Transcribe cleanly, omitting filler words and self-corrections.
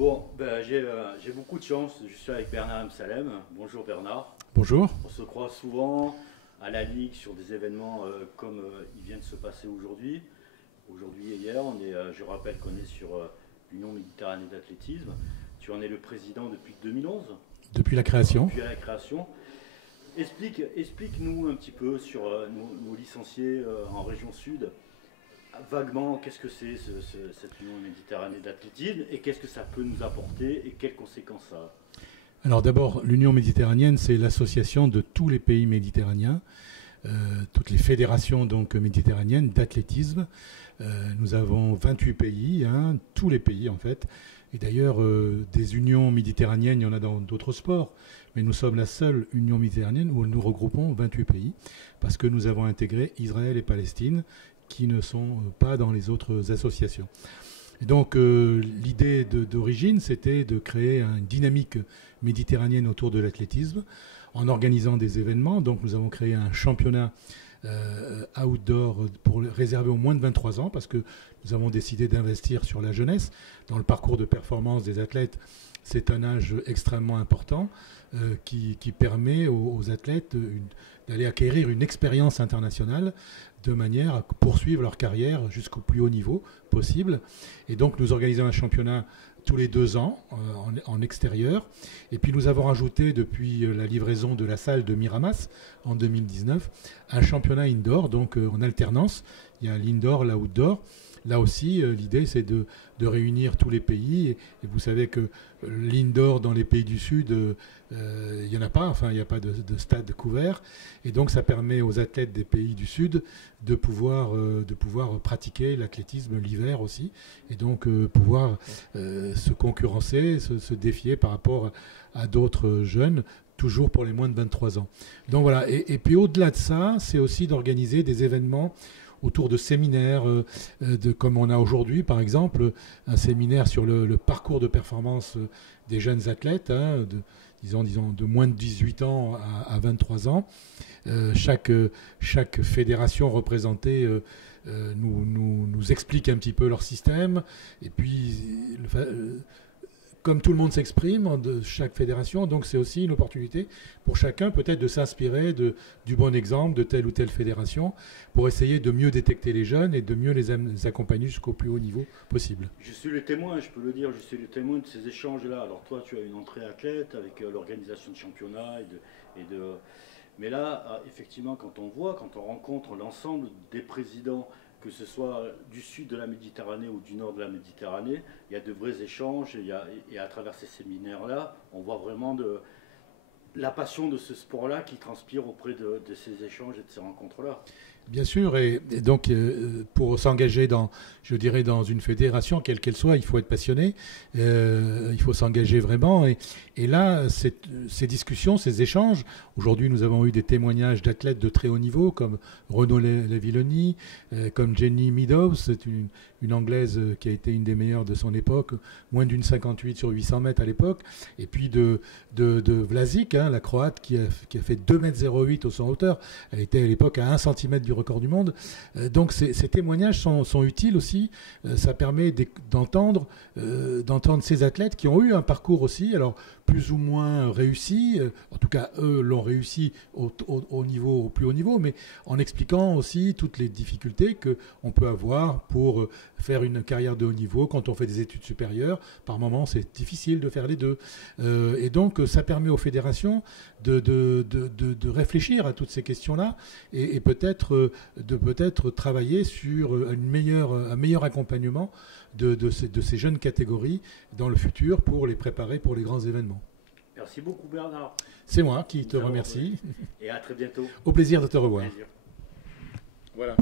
Bon, j'ai beaucoup de chance. Je suis avec Bernard Amsalem. Bonjour Bernard. Bonjour. On se croise souvent à la Ligue sur des événements comme il vient de se passer aujourd'hui. Aujourd'hui et hier, je rappelle qu'on est sur l'Union Méditerranée d'athlétisme. Tu en es le président depuis 2011. Depuis la création. Depuis la création. Explique-nous un petit peu sur nos licenciés en région sud. Vaguement, qu'est-ce que c'est cette Union Méditerranée d'athlétisme et qu'est-ce que ça peut nous apporter et quelles conséquences ça a? Alors d'abord, l'Union méditerranéenne, c'est l'association de tous les pays méditerranéens, toutes les fédérations donc méditerranéennes d'athlétisme. Nous avons 28 pays, tous les pays en fait. Et d'ailleurs, des unions méditerranéennes, il y en a dans d'autres sports, mais nous sommes la seule union méditerranéenne où nous regroupons 28 pays, parce que nous avons intégré Israël et Palestine, qui ne sont pas dans les autres associations. Et donc l'idée d'origine, c'était de créer une dynamique méditerranéenne autour de l'athlétisme, en organisant des événements. Donc nous avons créé un championnat outdoor réservé aux moins de 23 ans, parce que nous avons décidé d'investir sur la jeunesse. Dans le parcours de performance des athlètes, c'est un âge extrêmement important qui permet aux athlètes d'aller acquérir une expérience internationale de manière à poursuivre leur carrière jusqu'au plus haut niveau possible. Et donc nous organisons un championnat tous les 2 ans en extérieur. Et puis nous avons rajouté depuis la livraison de la salle de Miramas en 2019 un championnat indoor, donc en alternance. Il y a l'indoor, l'outdoor. Là aussi, l'idée, c'est de réunir tous les pays. Et vous savez que l'indoor dans les pays du Sud, il n'y en a pas. Enfin, il n'y a pas de stade couvert. Et donc, ça permet aux athlètes des pays du Sud de pouvoir pratiquer l'athlétisme l'hiver aussi. Et donc, pouvoir se concurrencer, se défier par rapport à d'autres jeunes, toujours pour les moins de 23 ans. Donc voilà. Et puis, au-delà de ça, c'est aussi d'organiser des événements autour de séminaires, comme on a aujourd'hui, par exemple, un séminaire sur le parcours de performance des jeunes athlètes, disons de moins de 18 ans à 23 ans. Chaque fédération représentée nous explique un petit peu leur système. Et puis, comme tout le monde s'exprime de chaque fédération, donc c'est aussi une opportunité pour chacun peut-être de s'inspirer du bon exemple de telle ou telle fédération pour essayer de mieux détecter les jeunes et de mieux les accompagner jusqu'au plus haut niveau possible. Je suis le témoin, je peux le dire, je suis le témoin de ces échanges-là. Alors toi, tu as une entrée athlète avec l'organisation de championnats mais là, effectivement, quand on rencontre l'ensemble des présidents, que ce soit du sud de la Méditerranée ou du nord de la Méditerranée, il y a de vrais échanges et à travers ces séminaires-là, on voit vraiment la passion de ce sport-là qui transpire auprès de ces échanges et de ces rencontres-là. Bien sûr, et donc pour s'engager dans une fédération, quelle qu'elle soit, il faut être passionné, il faut s'engager vraiment. Et là, ces discussions, ces échanges, aujourd'hui nous avons eu des témoignages d'athlètes de très haut niveau, comme Renaud Lavilloni, comme Jenny Meadows, c'est une Anglaise qui a été une des meilleures de son époque, moins d'une 58 sur 800 mètres à l'époque, et puis de Vlasic, la Croate, qui a fait 2,08 m au 100 hauteur. Elle était à l'époque à 1 cm du record du monde. Donc ces témoignages sont utiles aussi. Ça permet d'entendre ces athlètes qui ont eu un parcours aussi, alors plus ou moins réussi. En tout cas, eux l'ont réussi au plus haut niveau, mais en expliquant aussi toutes les difficultés qu'on peut avoir pour faire une carrière de haut niveau quand on fait des études supérieures. Par moments, c'est difficile de faire les deux. Et donc, ça permet aux fédérations de réfléchir à toutes ces questions-là et peut-être travailler sur un meilleur accompagnement de ces jeunes catégories dans le futur pour les préparer pour les grands événements. Merci beaucoup Bernard. C'est moi qui te remercie. Et à très bientôt. Au plaisir de te revoir. Plaisir. Voilà.